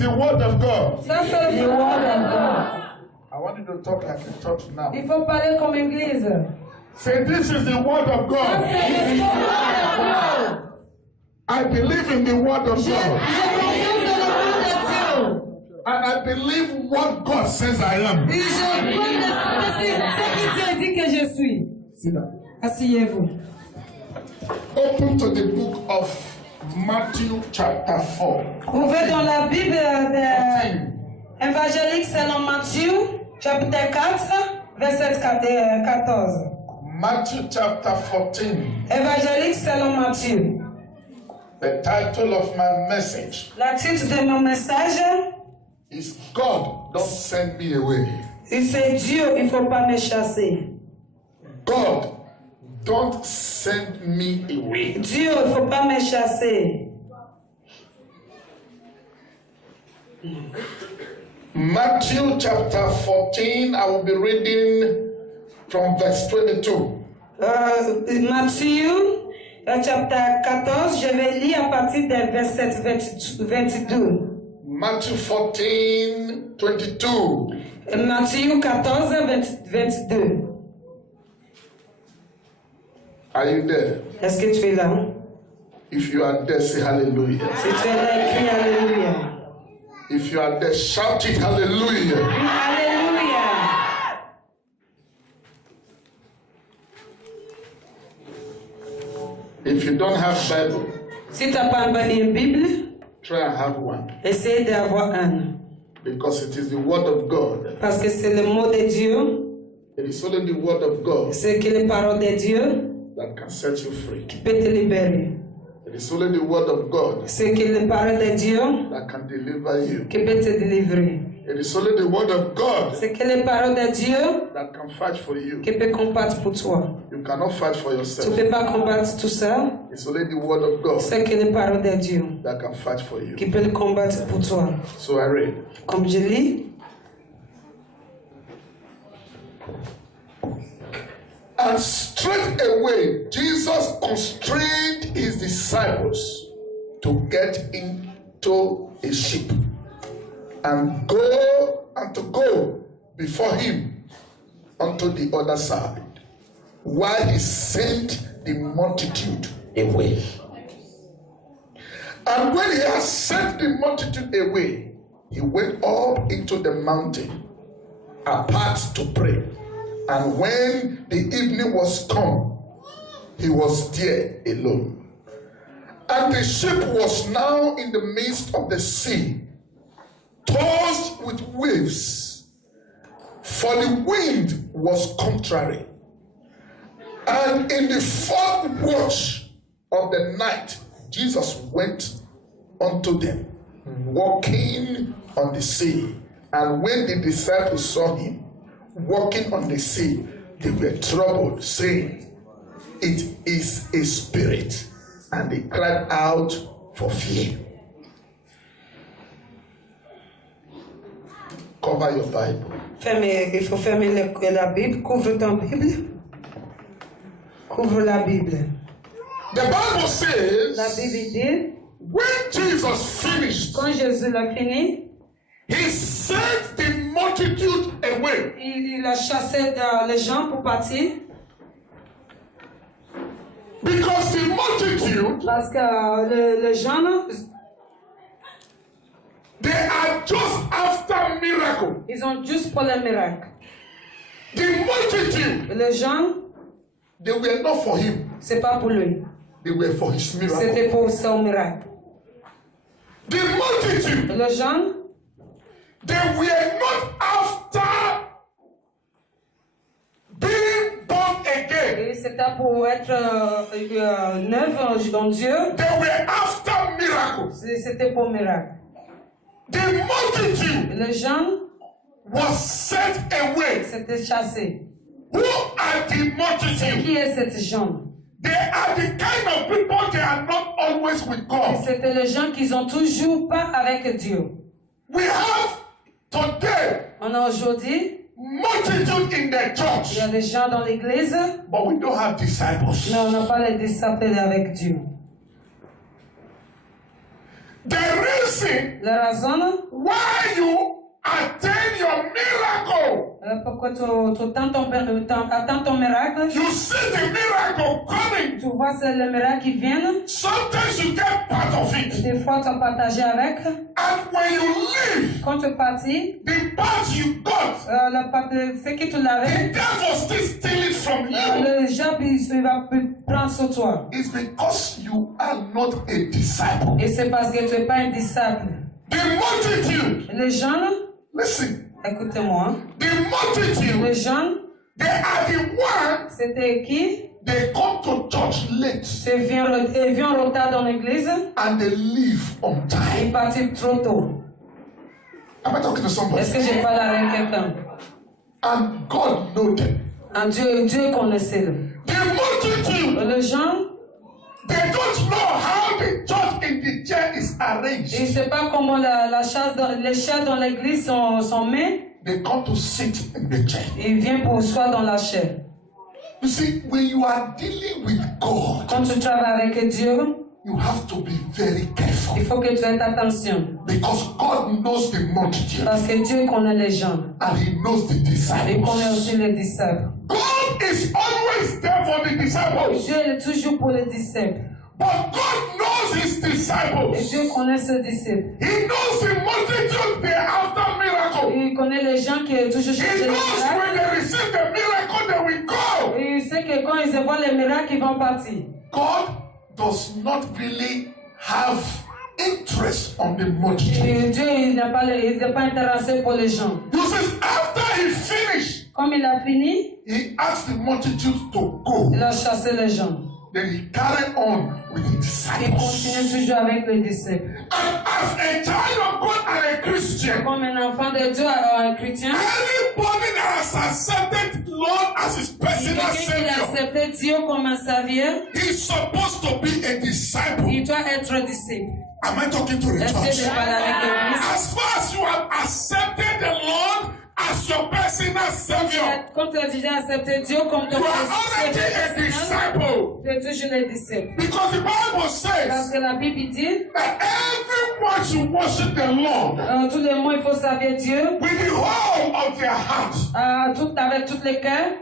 is the word of God. Ça, c'est le word of God. I want you to talk like a church now. Il faut parler comme église. Say, this is the word of Ça, God. c'est le word of God. I believe in the word of J'ai God. confiance dans le word de Dieu. And I believe what God says I am. Et je crois que c'est ce que Dieu dit que je suis. See that? Asseyez-vous. Open to the book of Matthew chapter 4. Ouvrez dans la Bible de évangélique selon Matthieu, chapitre 4, verset 14. Matthew chapter 14. Évangélique selon Matthieu. The title of my message Le titre de mon message, is God, don't send me away. c'est Dieu, il ne faut pas me chasser. God, don't send me away. Dieu, il ne faut pas me chasser. Matthew chapter 14, I will be reading from verse 22. Matthieu, chapitre 14, je vais lire à partir du verset 22. Matthew 14, 22. Matthieu 14, 22. Are you there? Est-ce que tu es là? If you are there, say hallelujah. Si tu es là, crie Alléluia. If you are there, shout it hallelujah. Alléluia. If you don't have Bible, Si tu n'as pas une Bible, try and have one. essaye d'avoir un. Because it is the word of God. Parce que c'est le mot de Dieu, It is only the word of God c'est que les paroles de Dieu that can set you free. qui peut te libérer. It is only the word of God C'est que les paroles de Dieu that can deliver you. qui peut te délivrer. It is only the word of God C'est que les paroles de Dieu that can fight for you. qui peut combattre pour toi. You cannot fight for Tu ne yourself. peux pas combattre tout ça. It's only the word of God C'est que les paroles de Dieu that can fight for you. qui peut le combattre pour toi. So I read. Comme je lis, And straight away, Jesus constrained his disciples to get into a ship and to go before him unto the other side, while he sent the multitude away. And when he had sent the multitude away, he went up into the mountain apart to pray. And when the evening was come, he was there alone. And the ship was now in the midst of the sea, tossed with waves, for the wind was contrary. And in the fourth watch of the night, Jesus went unto them, walking on the sea. And when the disciples saw him walking on the sea, they were troubled, saying, "It is a spirit." And they cried out for fear. Cover your Bible. il faut fermer la Bible. Couvre ton Bible. Couvre la Bible. The Bible says, La Bible dit, when Jesus finished, quand Jésus l'a fini, he sent the multitude away. il a chassé les gens pour partir. Because the multitude, Parce que les gens, they are just after miracle. ils ont juste pour le miracle. The multitude, Les gens, they were not for him. c'est pas pour lui. They were for his miracle. C'était pour son miracle. The multitude, Les gens, they were not after being born again. et c'était pour être neuf en Dieu. They were after miracles. C'était pour miracle. The multitude Les gens, was sent away. c'était chassé. Who are the multitude? Qui est cette gens? They are the kind of people they are not always with God. C'était les gens qui sont toujours pas avec Dieu. We have today On a aujourd'hui, multitude in the il church, y a des gens dans l'église, but we don't have disciples. mais on n'a pas les disciples avec Dieu. The reason La raison why you attain your miracle, pourquoi tu attends ton miracle, you see the miracle coming. tu vois c'est le miracle qui vient. Sometimes you get part of it. Des fois, tu as partagé avec. And when you leave, Quand tu es parti, the part you got, ce que tu l'avais, the devil still steal it from you. le diable il va prendre sur toi. It's because you are not a disciple. Et c'est parce que tu n'es pas un disciple. The multitude, Les gens, listen, écoutez-moi, the multitude, les gens, they are the one, c'était qui? they come to church late Ils viennent en retard dans l'église, and they leave on time. ils partent trop tôt. Am I talking to somebody? Est-ce que j'ai parlé avec quelqu'un? And God know them. Dieu connaissait-le. The multitude, Les gens, they don't know how the church in the chair is ils arranged. ne savent pas comment les chairs dans l'église sont mises. They come to sit in the chair. Ils viennent pour soi dans la chair. You see, when you are dealing with God, Quand tu travailles avec Dieu, you have to be very careful il faut que tu aies attention. because God knows the multitude Parce que Dieu connaît les gens. and He knows the Il connaît disciples. aussi les disciples. God is always there for the disciples, Dieu est toujours pour les disciples. but God knows His Et disciples. Dieu connaît ses disciples. He knows the multitude they are after miracle. Il connaît les gens qui est toujours He cherchent les knows miracles. when they receive the miracle, they will go. Et il sait que quand ils voient les miracles, ils vont partir. God does not really have interest on the multitude. Et Dieu il n'est pas intéressé pour les gens. You see, after He finished, Comme il a fini, He asked the multitude to go. il a chassé les gens. Then He carried on with the Il disciples. continue toujours avec les disciples. And as a child of God and a Christian, Comme un enfant de Dieu, un chrétien, anybody that has accepted Lord as his personal quelqu'un qui a Savior, accepté Dieu comme un savieur, he's supposed to be a disciple. il doit être disciple. Am I talking to the Est-ce que church? je parle avec l'église? As far as you have accepted the Lord as your personal Savior, Quand tu as déjà accepté Dieu comme ton you are already a personnel, disciple. tu es toujours les disciples. Because the Bible Parce says que la Bible dit, that everyone should worship the Lord tous les mots, il faut servir Dieu with the whole of their heart. avec tous les cœurs.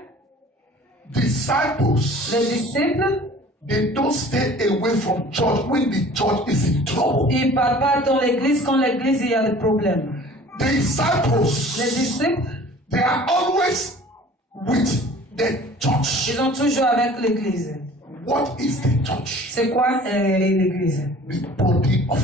Disciples, Les disciples, they don't stay away from church when the church is in trouble. ils ne partent pas dans l'église quand l'église il y a des problèmes. The disciples, Les disciples, they are always with the church. ils sont toujours avec l'église. What is the church? C'est quoi l'église? The body of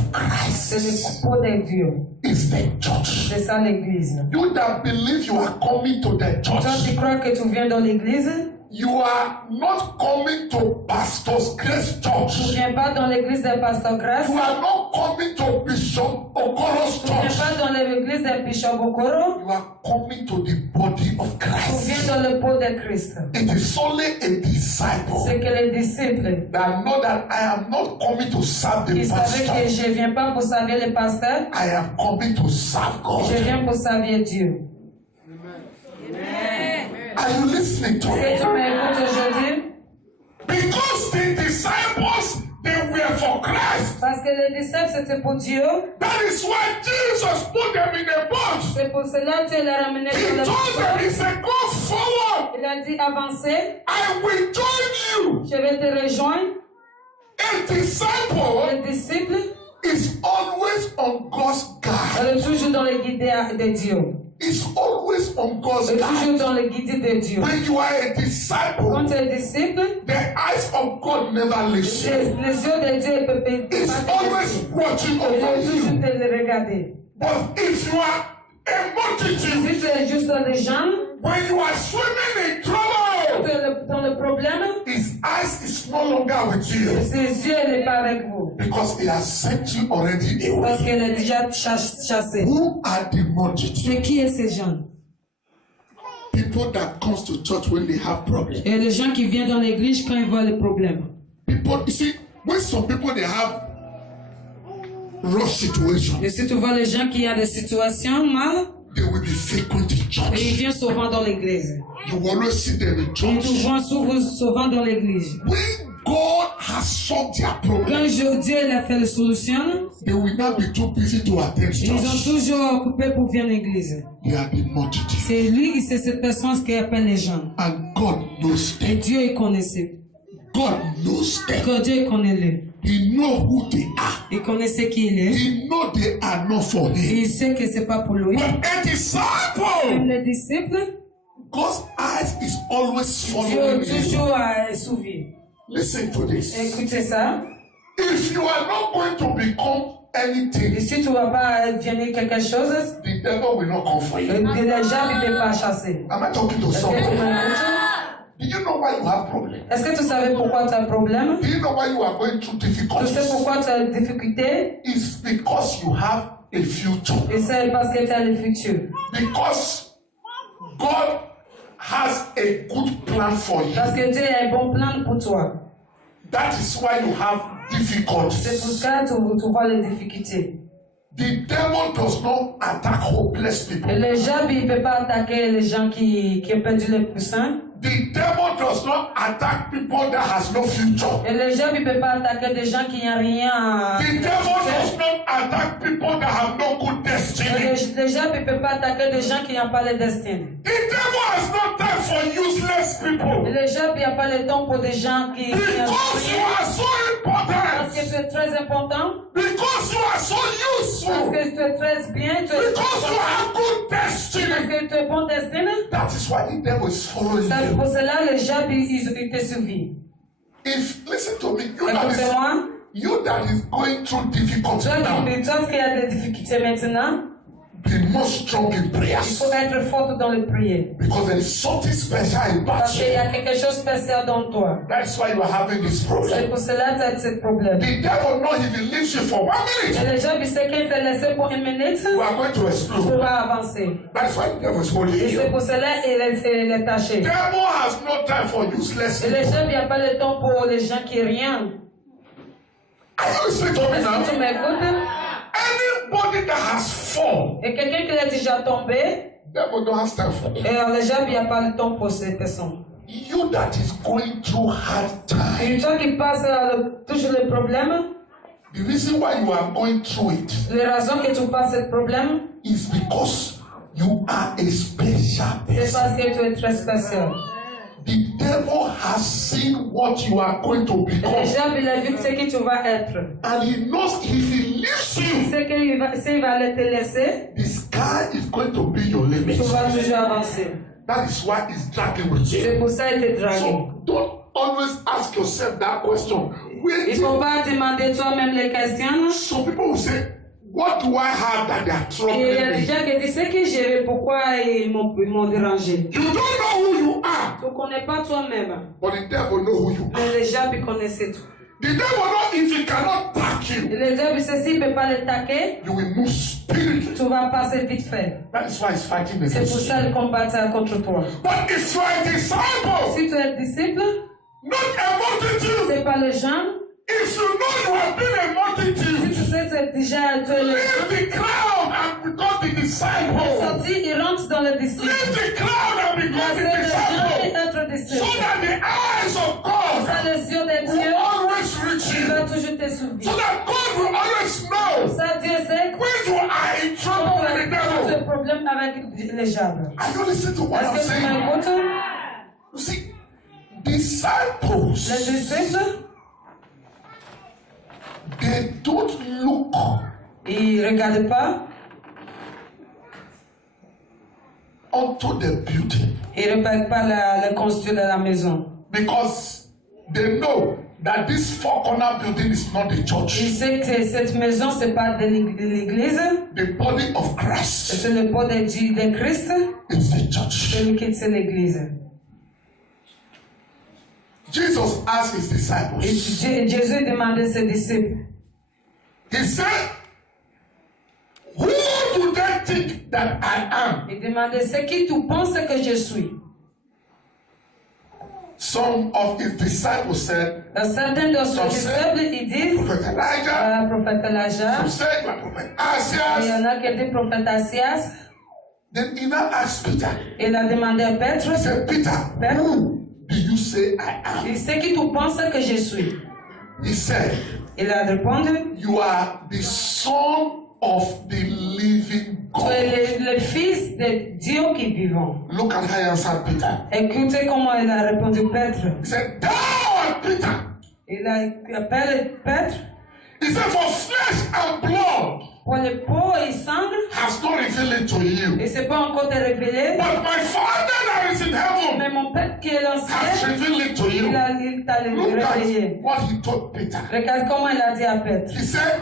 C'est Christ le corps de Dieu. is the church. C'est ça l'église. You that believe you are coming to the Toi, tu church, crois que tu viens dans l'église? you are not coming to Pastor's Grace Tu Church. ne viens pas dans l'église de Pasteur Grace. You are not coming to Bishop Okoro's Tu ne viens church. pas dans l'église de Bishop Okoro. You are coming to the body of Tu viens Christ. dans le pot de Christ. It is only a disciple C'est que les disciples, that know that I am not coming to serve the ils savaient que pastor. je ne viens pas pour servir les pasteurs. I am coming to serve Je God. viens pour servir Dieu. Are you listening to Est-ce que tu me? m'écoutes aujourd'hui? Because the disciples, they were for Christ. Parce que les disciples, c'était pour Dieu. That is why Jesus put them in a bunch. C'est pour cela que Dieu les a ramenés He dans le told them, he said, go forward. Il a dit, avancez, I will join you. je vais te rejoindre. A disciple Les disciples, is always on God's guard. elle est toujours dans le guidé de Dieu. Is always on God's Elle est toujours guard. dans le guidé de Dieu. When you are a Quand disciple, tu es disciple, the eyes of God never leaves you. les yeux de Dieu ne peuvent pas It's te always laisser. watching Il over faut toujours you. te le regarder. But if you are a multitude, Si tu es juste dans les gens, when you are swimming in tu trouble, es dans le problème, his eyes is no longer with you ses yeux n'est pas avec vous. because he has sent you already Parce away. qu'elle est déjà chassée. Who are the multitude? C'est qui est ces gens? People that comes to church when they have problems. Et les gens qui viennent dans l'église quand ils voient les problèmes. People, you see, when some people they have rough situation, Et si tu vois les gens qui ont des situations mal, they will be frequenting et ils church. viennent souvent dans l'église. You will always see them in Et tu church. vois souvent dans l'église. When God has solved their problem, Quand Dieu il a fait la solution, they will not be too busy to attend ils sont church. toujours occupés pour venir à l'église. They are the multitude. C'est lui, c'est cette personne qui appelle les gens. And God knows Et them. Dieu il connaissait. God knows them. Que Dieu il connaît lui. He knows who they are. Il connaissait qui il est. He knows they are not for Et him. il sait que c'est pas pour lui. But a Même disciple, les disciples, God's eyes is always Dieu following you. toujours a suivi. Listen to this. Écoutez ça. If you are not going to become Et anything, si tu ne vas pas devenir quelque chose, the devil will not come for you. les gens ne peuvent pas chasser. Am I talking to Est-ce que tu someone? m'écoutes? Do you know why you have problem? Est-ce que tu savais pourquoi tu as un problème? Do you know why you are going through Tu sais difficulties? pourquoi tu as des difficultés? It's because you have a future. Et c'est parce que tu as le futur. Because God has a good plan for you. Parce que Dieu a un bon plan pour toi. That is why you have C'est pour difficulties. ça que tu vois les difficultés. The devil does not attack hopeless Et people. le diable, il ne peut pas attaquer les gens qui ont perdu le poussins. The devil does not attack people that has no future. Et le diable, il ne peut pas attaquer des gens qui n'ont rien à... The devil does not attack people that have no good Et destiny. le diable, il ne peut pas attaquer des gens qui n'ont pas le destin. The devil has no time for useless Et people. le diable, il n'y a pas le temps pour des gens qui n'ont Because you rien. are so Parce important. que tu es très important. Because you are so Parce useful. que tu es très bien. Tu es Because you have good parce destiny. que tu es bon destin. That is why the devil is following C'est you. pour cela le diable, il te suivi. If, listen to me, Écoutez-moi. you that is going through difficulty Toi now, qui a des difficultés maintenant, be more strong in il prayers. faut être fort dans le prier. Because there is something special about Parce qu'il y you. a quelque chose de spécial dans toi. That's why you are having this C'est problem. pour cela que tu as ce problème. The devil knows if he leaves you for 1 Et minute, le diable, il sait qu'il te laisse pour une minute, you are going to tu explode. vas avancer. That's why the devil is holding Et c'est you. pour cela qu'il est taché. The devil has no time for useless Et le people. diable, il n'y a pas le temps pour les gens qui n'ont rien. Are you listening to me Est-ce que tu now? m'écoutes? Anybody that has fallen, Et quelqu'un qui est déjà tombé, the devil don't have time for et them. le diable, il n'y a pas le temps pour ces personnes. You that is going through hard time, Et toi qui passes toujours le problème, the reason why you are going through it les raisons que tu passes ce problème, is because you are a special c'est person. parce que tu es très spécial. The devil has seen what you are going to Et le become, diable, il a vu ce que tu vas être. and he knows if he leaves you, C'est qu'il va, s'il va te laisser, the sky is going to be your limit. tu vas toujours avancer. That is why he's dragging with C'est you. pour ça qu'il te drague. So don't always ask yourself that question. Il Wait ne faut till pas demander toi-même les questions. some people will say, what do I have that they are Et il y a troubling des me? gens qui disent ce que j'ai, pourquoi ils m'ont dérangé. You don't know who you are, Tu ne connais pas toi-même. but the devil know who you are. Mais le diable, il connaissait tout. The devil know if he cannot touch Et you, le diable, c'est s'il ne peut pas l'attaquer, you will move spiritually. tu vas passer vite fait. That is why he's fighting C'est pour against ça you. qu'il combat contre toi. But if you are a disciple, Si tu es disciple, not a multitude, c'est pas les gens. if you know you have been a Si multitude, tu sais que déjà tu es le leave the crowd and become the disciple. sorti, il rentre dans le disciple. Leave the crowd and become Laissez the les gens disciple. être So disciples. that the eyes of God Ça, les yeux de will Dieu, always reach il va you. toujours te So souvenir. that God will always know Ça, Dieu sait when you are in trouble quand with the tu as devil. ce problème avec les diables. Are you listening to what I'm Est-ce que tu saying? m'écoutes? You see, disciples, Les disciples, they don't look ils ne regardent pas, onto the building ils ne regardent pas le construire de la maison. because they know that this four corner building is not the Ils church. savent que cette maison, ce n'est pas de l'église, The body of Christ c'est le corps de Christ, is the church. celui qui est l'église. Jesus asked his Et disciples, Jésus demandait à ses disciples, he said, who do they think that I am? il demandait, c'est qui tu penses que je suis? Some of his disciples said, Certains de ses disciples, ils disent, Prophet Elijah. prophète Elijah, Some said, Prophet il y Asias. en a qui disent prophète Asias. Then he now asked Peter, Il a demandé à Petre, he said, Peter, Petre, who do you say I am? c'est qui tu penses que je suis? He said, Il a répondu, you are the son of the living tu God. es le fils de Dieu qui est vivant. Look at how he answered Peter. Écoutez comment il a répondu Petre. He said, thou art Peter. Il a appelé Petre. He said, for flesh and blood Pour le peau et sang, has not revealed it to you. et c'est pas encore te révélé, But my Father that is in heaven mais mon Père qui est dans le has ciel, revealed it to you. il t'a Look révélé. at what he told Peter. Regarde comment il a dit à Petre. He said,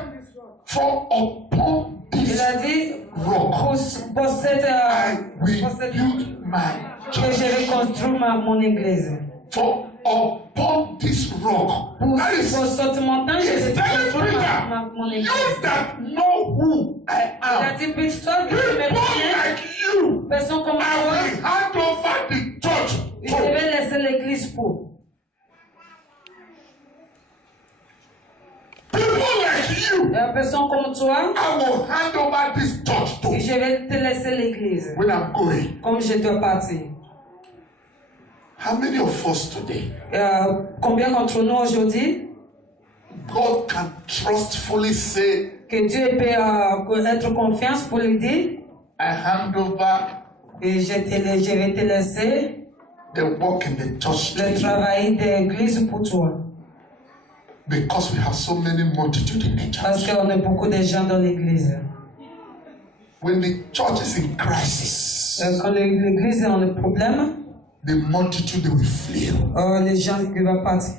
for upon Il this a dit, rock pour cette, I will pour cette- build my que je vais church. construire mon église. For upon this rock. Pour That is, pour cette montagne, je vais he's telling construire Peter, mon église. you that know who I Il a am, dit, puis toi qui me people connais, like you, personne comme I toi, will hand over the church je to. vais laisser l'église pour. People like you, Et personne comme toi, I will hand over this church et to je vais te laisser l'église. when I'm going. Comme je dois partir. How many of us today, Combien d'entre nous aujourd'hui, God can trustfully say, que Dieu peut être confiance pour lui dire, I hand over et je vais te laisser the work in the church to le you? travail de l'église pour toi. Because we have so many multitude in the Parce church. qu'on a beaucoup de gens dans l'église. When the church is in crisis, Quand l'église est dans le problème, the multitude they will flee. les gens qui vont partir.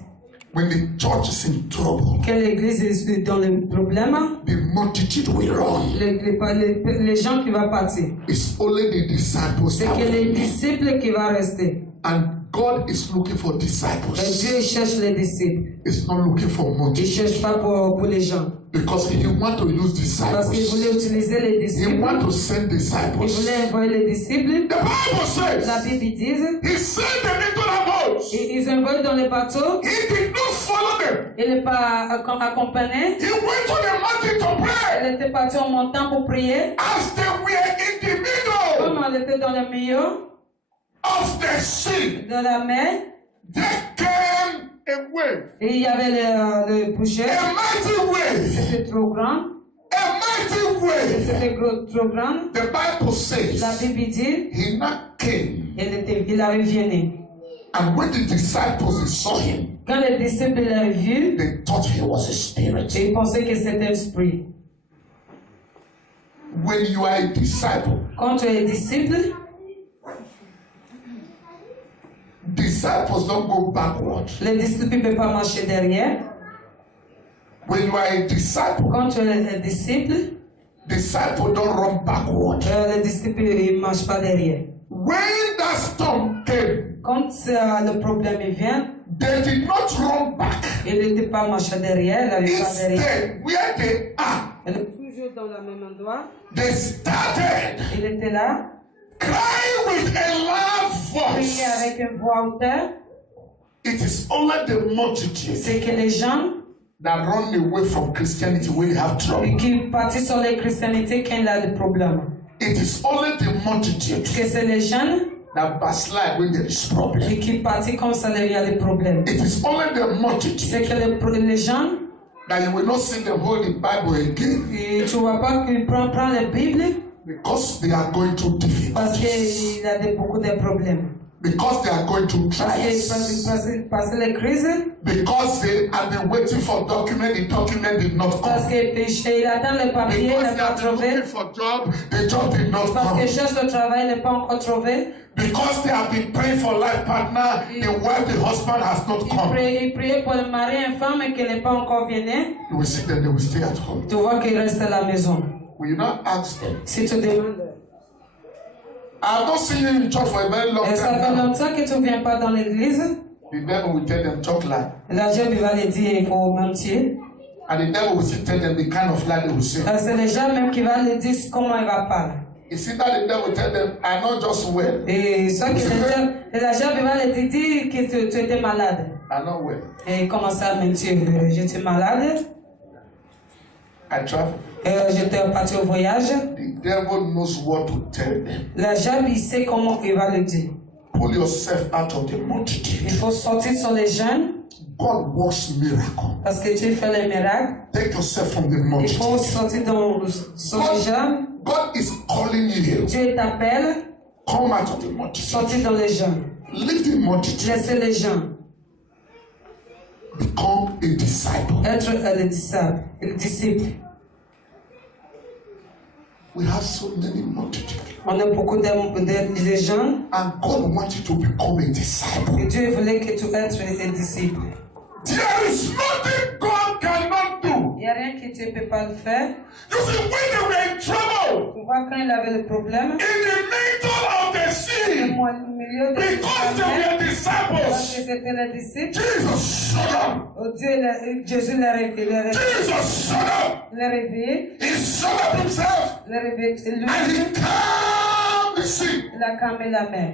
When the church is in trouble, Quand l'église est dans le problème, the multitude will run. les gens qui vont partir. It's only the disciples C'est that que les will. disciples qui vont rester. And God is looking for Et disciples. Dieu cherche les disciples. It's not looking for Il ne multitude. cherche pas pour les gens. Because He wants to use Parce qu'il voulait disciples. utiliser les He disciples. wants to send Il disciples. voulait envoyer les disciples. The Bible La says Bible dit, He sent them into the boats. ils envoient dans les bateaux. He did not follow them. Il n'est pas accompagné. He went to the mountain to pray. Elle était partie en montant pour prier. As they were in the middle Comme elle était dans le milieu of the sea, de la mer, there came a wave, et il y avait le boucher. a mighty wave, C'était trop grand. a mighty wave. C'était trop grand. The Bible La says Bible dit, he now came, il avait venu. and when the disciples saw him, Quand les disciples l'ont vu, they thought he was a spirit. ils pensaient que c'était un esprit. When you are a disciple, Quand tu es disciple, disciples don't go backward. les disciples ne peuvent pas marcher derrière. When you are a disciple, Quand tu es un disciple, disciples don't run backward. les disciples ne marchent pas derrière. When that storm came, Quand le problème vient, they did not run back. ils n'étaient pas marchés derrière, ils n'avaient pas derrière. Instead, where they are, Ils étaient toujours dans le même endroit. they started Il était là, crying with a loud priait voice. avec une voix haute. It is only the multitude C'est que les gens that run away from Christianity when they have trouble. qui partent sur la christianité quand il a des problèmes. It is only the multitude Que c'est les jeunes that backslide when there is problem. qui partent comme ça il y a des problèmes. It is only the multitude C'est que les gens, that you will not see them hold the Bible again tu ne vois pas qu'ils prennent la Bible because they are going through parce difficulties, qu'il a beaucoup de problèmes. because they are going through trials, Parce que les crises, because they have been waiting for the document did not parce come, qu'il attend le papier, il because n'a they pas have been trouvé, looking for job, the job did not parce qu'il come, cherche le travail, il n'a pas encore trouvé. because they have been praying for life partner, the wife, the husband has not come. Il priait pour le mari et femme et qu'il n'est pas encore venu. You will see that they will stay at home. Tu vois qu'il reste à la maison. Will you not ask them? Si tu demandes, I have not seen you in church for a very long et ça fait time now. longtemps que tu ne viens pas dans l'église, The devil will tell them talk lie, la Dieu va lui dire il faut mentir. and the devil will still tell them the kind of lie they will say. C'est les gens même qui vont lui dire comment il va parler. You see that the devil will tell them, "I not just well, Et ça que la Dieu va lui dire que tu étais malade. I not well, Et il commence à mentir. J'étais malade, I travel." j'étais parti au voyage. The devil knows what to tell them. La Dieu il sait comment il va le dire. Pull yourself out of the Il multitude. faut sortir sur les jeunes. God works miracles. Parce que Dieu fait les miracles. Take yourself from the Il multitude. faut sortir dans son gens. God is calling you. Dieu t'appelle, Come out of the multitude. sortir dans les gens. Leave the multitude. Laissez les gens. Become a disciple. Être le disciple. We have so many multitudes. On a beaucoup de gens. And God wants you to become a disciple. Et Dieu voulait que tu sois un disciple. There is nothing God cannot do. Il n'y a rien que Dieu ne peut pas le faire. You see, when they were in trouble, Tu vois, quand il avait le problème, in the middle of the sea, au milieu de because they la mer, were parce que disciples, c'était les disciples, Jesus showed up. Jésus l'a réveillé. Jesus showed up. Il l'a réveillé. He showed up himself. Il l'a réveillé. Lui, And he calmed the sea. il a calmé la mer.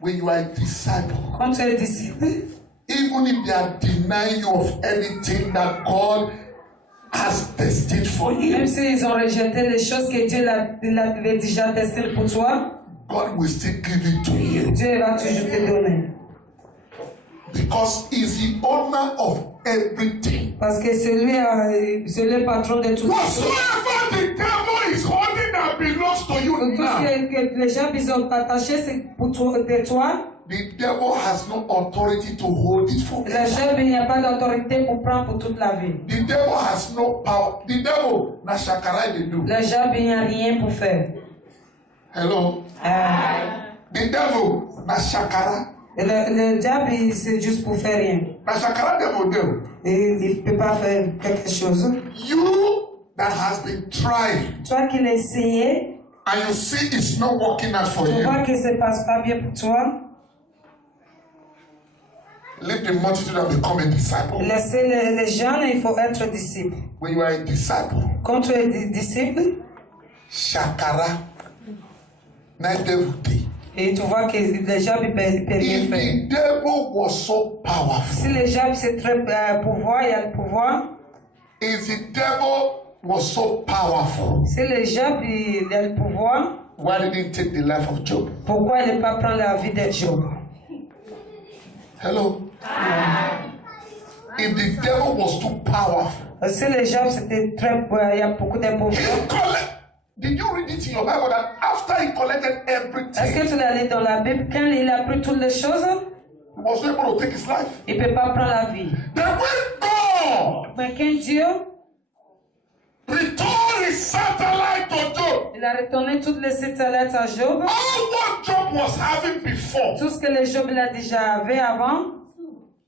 When you are a disciple, Quand tu es disciple, even if they are denying you of anything that God has destined for you, même s'ils ont rejeté les choses que Dieu l'avait déjà destinées pour toi, God will still give it to you. Dieu va toujours te donner. Because He's the owner of everything. Parce que c'est le patron de tout. Whatsoever the devil is holding that belongs to you Tout now, ce que les gens ils ont attaché, c'est pour toi, de toi. the devil has no authority to hold it for Les you. gens, il n'y a pas d'autorité pour prendre pour toute la vie. The devil has no power. The devil, na shakara they do. Les gens, il n'y a rien pour faire. Hello? The devil, na shakara. Le diable, c'est juste pour faire rien. Na shakara devil do. Il ne peut pas faire quelque chose. You that has been trying Toi qui l'as essayé, and you see it's not working out for tu you, vois que ça ne passe pas bien pour toi. leave the multitude and become a disciple. Laissez les gens, il faut être disciple. When you are a disciple, Quand tu es disciple, shakara, na devil day. et tu vois que les gens ne peuvent rien If faire. the devil was so powerful, Si les gens, c'est très pouvoir, il y a le pouvoir. if the devil was so powerful, Si les gens, il y a le pouvoir, why didn't he take the life of Job? pourquoi il ne pas prendre la vie de Job? Hello? If the devil was too powerful, Si les gens, c'était très, il y a beaucoup de pouvoir. did you read it in your Bible that after he collected Est-ce que everything, tu l'as lu dans la Bible? Quand il a pris toutes les choses, he was not able to take his life? il ne peut pas prendre la vie. Then when God Mais quand Dieu, returned his satellite to Job, il a retourné toutes les satellites à Job, all what Job was having before tout ce que les Job il a déjà avait avant,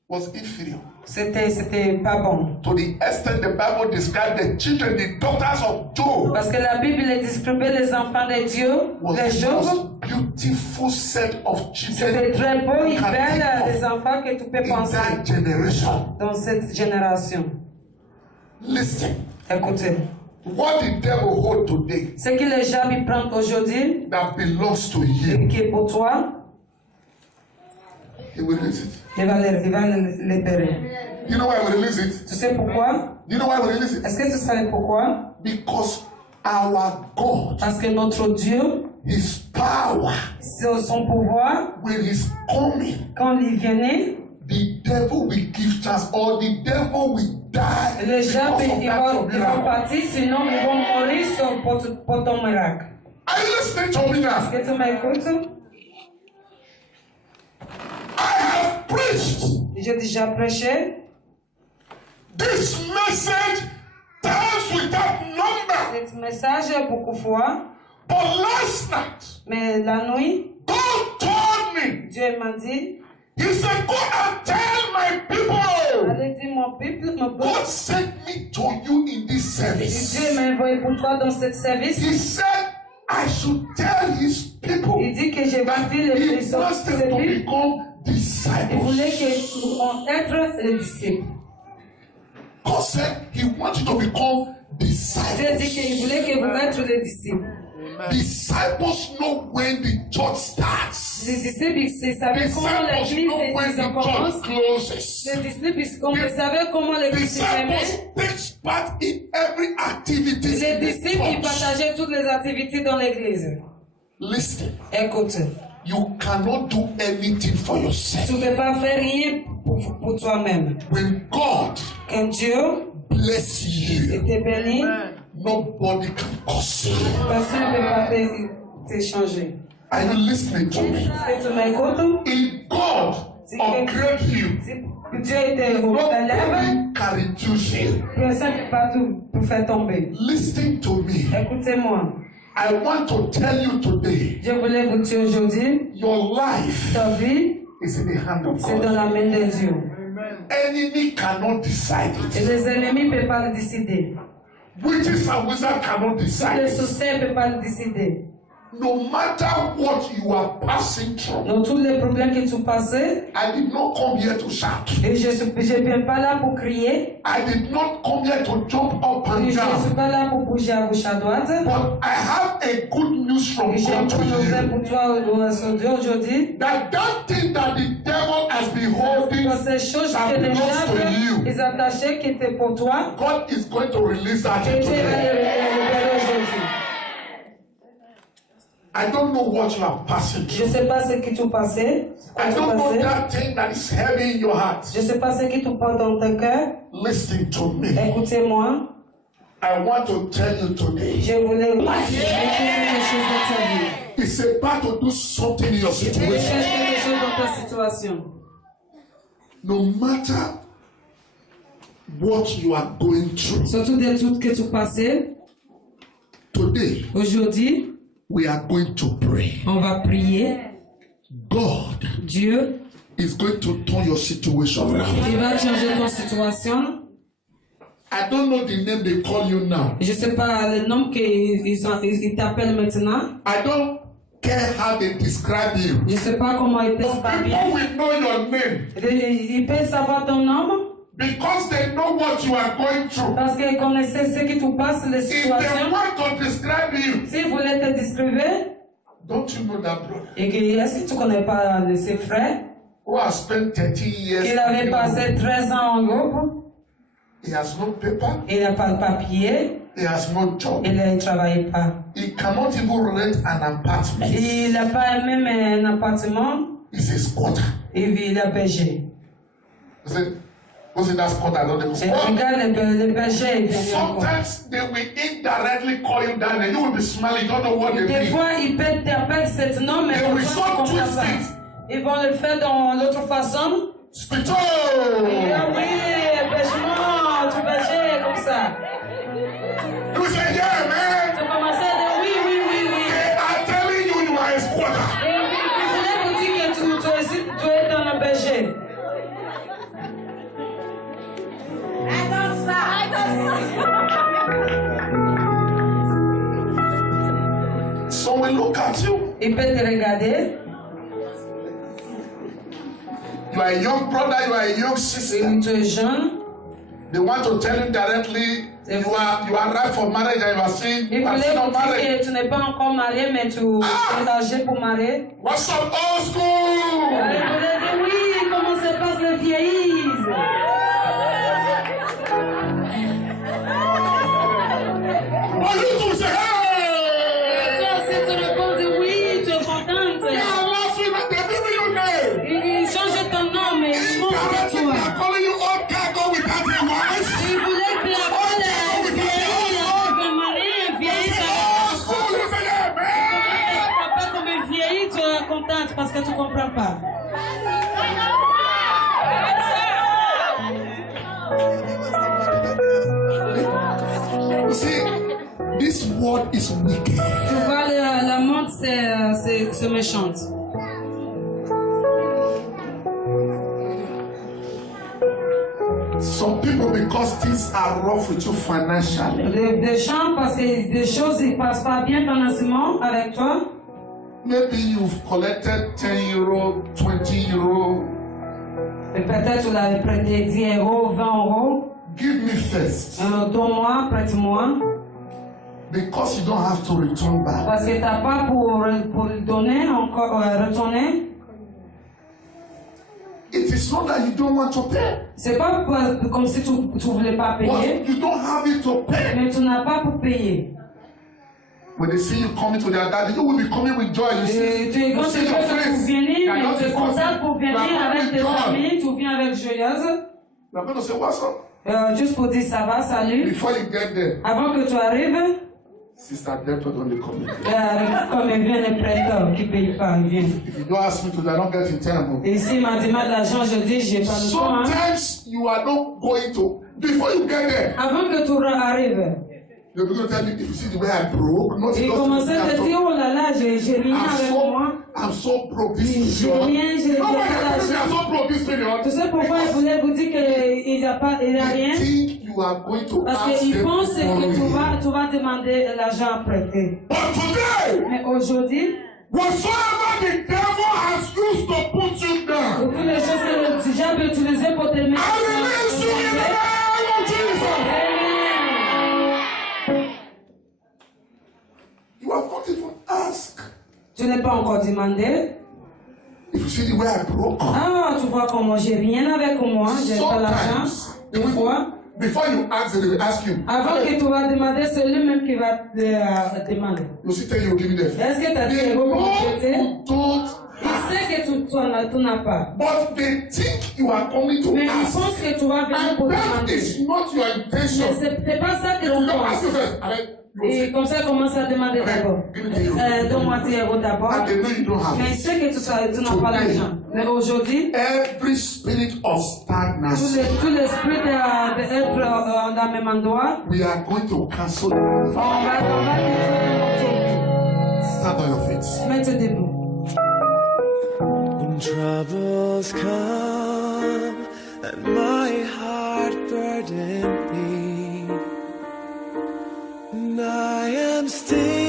was inferior. c'était pas bon. To the extent the Bible described the children, the daughters of Job, Parce que la Bible a descrivait les enfants de Dieu, was les the Job, most beautiful set of children c'était très beau et you can belle, think les of enfants que tu peux in penser that generation. dans cette génération. Listen, Écoutez, what the devil hold today ce que les gens ils prennent aujourd'hui, that belongs to you, qui est pour toi, he will release it. il va les libérer. You know why he will release it? Tu sais pourquoi? You know why he will release it? Est-ce que tu sais pourquoi? Because our God, Parce que notre Dieu, his power, son pouvoir, when he's coming, quand il venait, the devil will give chance or the devil will die les gens because of ils that vont miracle. partir, sinon ils vont mourir pour ton miracle. Are you listening to me now? Est-ce que tu m'écoutes? I have preached J'ai déjà prêché. this message times without number. Ce message beaucoup de fois, But last night, mais la nuit, God told me, Dieu m'a dit, he said, go and tell my people. allez dire mon peuple, mon God peuple, sent me to you in this service. Dieu m'a envoyé pour toi dans ce service. He said, I should tell his people Il dit que je vais that dire les he personnes wants them to become il voulait disciples. qu'on être les disciples. God said he wants you to become Dieu disciples. dit qu'il voulait que vous êtes les disciples. Disciples know when the church starts. Les disciples, ils savaient comment Disciples l'église know when the commence. church closes. Les disciples, ils savaient comment l'église se fermait. Disciples takes part in every activity. Les in the disciples, ils church. partageaient toutes les activités dans l'église. Listen, Écoute, You cannot do anything for yourself. Tu ne peux pas faire rien pour toi-même. When God Quand Dieu bless you, te bénit, nobody can curse you. personne ne peut pas t'échanger. Are you listening to me? Est-ce que tu m'écoutes? If God upgrade you, Si Dieu te relève, nobody can reduce you. personne ne peut pas tout faire tomber. Listen to me. Écoutez-moi. I want to tell you today, Je voulais vous dire aujourd'hui, your life ta vie, is in the hand of c'est dans God. la main de Dieu. Enemy cannot decide Et it. les ennemis ne peuvent pas le décider. Witches and wizards cannot decide Les it. sorciers ne peuvent pas le décider. No matter what you are passing through, Dans tous les problèmes que tu passes, I did not come here to shout. et je ne viens pas là pour crier, I did not come here to jump up et and je ne suis down. pas là pour bouger à gauche à droite. But I have a good news from Et j'ai une God to bonne nouvelle you. pour toi aujourd'hui. That thing that the devil has been holding, Pour ces choses that que les belongs to diables, you, les attachés qui étaient pour toi, God is going to release that et into Dieu va them. les libérer aujourd'hui. I don't know what you are passing Je through. ne sais pas ce que tu passais. I don't know that thing that is heavy in your heart. Je ne sais pas ce que tu portes dans ton cœur. Listen to me. Écoutez-moi. I want to tell you today. Je voulais vous dire quelque chose dans ta vie. It's about to do something in your Tu situation. cherches quelque chose dans ta situation. No matter what you are going through, Surtout des trucs que tu passais. today Aujourd'hui, we are going to pray. on va prier. God Dieu, is going to turn your situation around. il va changer ton situation. I don't know the name they call you now. Je ne sais pas le nom qu'ils t'appellent maintenant. I don't care how they describe you. Je ne sais pas comment ils te But parlent. people will know your name Ils peuvent savoir ton nom because they know what you are going through. parce qu'ils connaissaient ce que tu passes, les If they situations. want to describe you, S'ils voulaient te descrire, don't you know that brother et est-ce que tu ne connais pas ses frères? who has spent 30 years? Il avait passé 13 ans en groupe. He has no paper. Il n'a pas de papier. He has no job. Il ne travaille pas. He cannot even rent an apartment. Il n'a pas même un appartement. He's a squatter. Il vit la berger. You say, who say that squatter? Don't they Et squat? regarde le berger, il vient encore. Sometimes they will indirectly call you that name. You will be smiling. You don't know what they Des mean. fois, ils peuvent t'appeler ce nom, mais They pour will toi, so tu comprends twist pas. it. Ils vont le faire dans l'autre façon. Spito! Et oui, bergement, tu berger, comme ça. You say, yeah, man. Tu commences à dire oui, oui, oui, oui. They are telling you you are a squatter. Et je voulais vous dire que tu es dans le berger. So we look at you. Il peut te regarder. You are a young brother. You are a young sister. Et tu es jeune. They want to tell you directly you are right for marriage and you are saying Il you are voulait still vous not dire married. que tu n'es pas encore marié, mais tu es âgé pour marier. What's up, old Il school? voulait dire oui, comment se passe le vieillise. Oh, you two say, hey! Toi, si tu réponds oui, tu es contente. They are laughing at the giving you name. Il change ton nom, mais il montre Directly, toi. they are calling you old cargo without a wife. Il voulait que la balle vieillit, comme marié, vieillit. Old school, you say, yeah, man. Pas comme un vieilli, tu es contente parce que tu ne comprends pas. You see, this world is wicked. Tu vois, la monde, c'est méchante. Some people, because things are rough with you financially, Des gens, parce que des choses ne passent pas bien financièrement avec toi. maybe you've collected 10 euro, 20 euro. Et peut-être tu l'avais prêté 10 euros, 20 euros. Give me first. Donne-moi, prête-moi. Because you don't have to return back. Parce que tu n'as pas pour le donner, encore retourner. It is not that you don't want to pay, C'est pas comme si tu ne voulais pas payer, but you don't have it to pay. mais tu n'as pas pour payer. When they see you coming to their daddy, you will be coming with joy. You see, Quand tu your veux que face. tu viennes, They are ils not te contactent pour venir They are avec tes coming with joy. familles, tu viens avec joyeuse. You are going to say, what's up? Juste pour dire ça va, salut. Before you get there, Avant que tu arrives, Sister Debtor don't come. comme il vient le prêteur qui ne paye pas, il vient. If you don't ask me to, I don't get in time. Et s'il m'a demandé de l'argent, je dis, j'ai pas de temps. Hein. Sometimes you are not going to. Before you get there, Avant que tu arrives, you're going to tell me if you see the way I broke, not il just commençait à te dire, oh là là, j'ai rien avec moi. I'm so broke this J'ai period. rien, j'ai Nobody pas has told me I'm d'argent. so broke this period. Tu sais pourquoi il voulait vous dire qu'il n'a pas, il a rien? They think you are going to Parce ask qu'il them pense for que money. tu vas demander l'argent à prêter. But today, Mais aujourd'hui, whatsoever the devil has used to put you down, toutes les choses que le diable a utilisées pour te mettre I release you in the name of Jesus. You have not even asked. Tu n'es pas encore demandé. If you see the way I broke, Ah, tu vois comment j'ai rien avec moi, j'ai pas l'argent. sometimes, Une fois, before you ask, they will ask you. avant que tu vas demander, c'est lui-même qui va te demander. You see, tell you, give me the Est-ce que tu as dit They que know vous prêter? you don't. Il sait que tu n'as pas. But they think you are coming to Mais il ask. pense que tu vas venir pour And that demander. is not your Mais intention. c'est pas ça que You tu don't ask penses. yourself. I mean, you Et say, comme ça, commence à demander d'abord. Donne-moi 10 euros d'abord. and they know you don't have Mais il it. sait que tu n'as pas l'argent. Mais aujourd'hui, Every spirit of stagnancy, tout l'esprit d'être dans le même endroit, we are going to cancel it. on va Stand on your feet. te mettre debout. When troubles come and my heart burden me, and I am still